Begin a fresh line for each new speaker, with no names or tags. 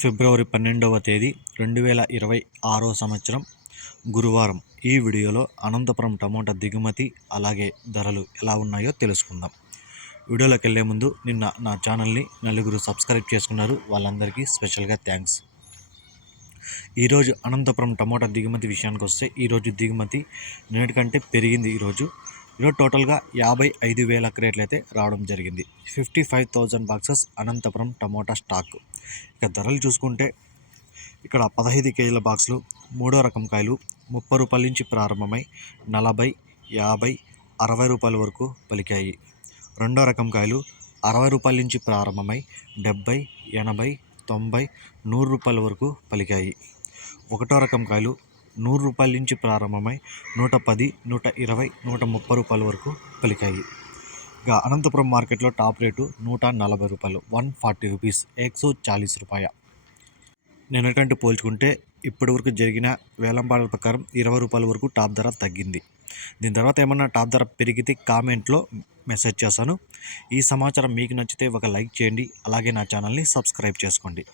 ఫిబ్రవరి పన్నెండవ తేదీ రెండు వేల ఇరవై ఆరో సంవత్సరం గురువారం. ఈ వీడియోలో అనంతపురం టమోటా దిగుమతి అలాగే ధరలు ఎలా ఉన్నాయో తెలుసుకుందాం. వీడియోలోకి వెళ్ళే ముందు నిన్న నా ఛానల్ని నలుగురు సబ్స్క్రైబ్ చేసుకున్నారు. వాళ్ళందరికీ స్పెషల్గా థ్యాంక్స్. ఈరోజు అనంతపురం టమోటా దిగుమతి విషయానికి వస్తే ఈరోజు దిగుమతి నిన్నటికంటే పెరిగింది ఈరోజు ఈరోజు టోటల్గా యాభై ఐదు వేల క్రేట్లు అయితే రావడం జరిగింది. Fifty five thousand boxes Anantapur tomato stock. ఇక ధరలు చూసుకుంటే ఇక్కడ పదహైదు కేజీల బాక్సులు మూడో రకం కాయలు ముప్పై రూపాయల నుంచి ప్రారంభమై నలభై యాభై అరవై రూపాయల వరకు పలికాయి. రెండో రకం కాయలు అరవై రూపాయల నుంచి ప్రారంభమై డెబ్బై ఎనభై తొంభై నూరు రూపాయల వరకు పలికాయి. ఒకటో రకం కాయలు నూరు రూపాయల నుంచి ప్రారంభమై నూట పది నూట ఇరవై నూట ముప్పై రూపాయల వరకు పలికాయి. ఇక అనంతపురం మార్కెట్లో టాప్ రేటు నూట నలభై రూపాయలు వన్ ఫార్టీ రూపీస్ ఎక్సో చాలీస్ రూపాయ. నిన్నటంటే పోల్చుకుంటే ఇప్పటి వరకు జరిగిన వేలంపాటల ప్రకారం ఇరవై రూపాయల వరకు టాప్ ధర తగ్గింది. దీని తర్వాత ఏమన్నా టాప్ ధర పెరిగితే కామెంట్లో మెసేజ్ చేస్తాను ఈ సమాచారం మీకు నచ్చితే ఒక లైక్ చేయండి. అలాగే నా ఛానల్ని సబ్స్క్రైబ్ చేసుకోండి.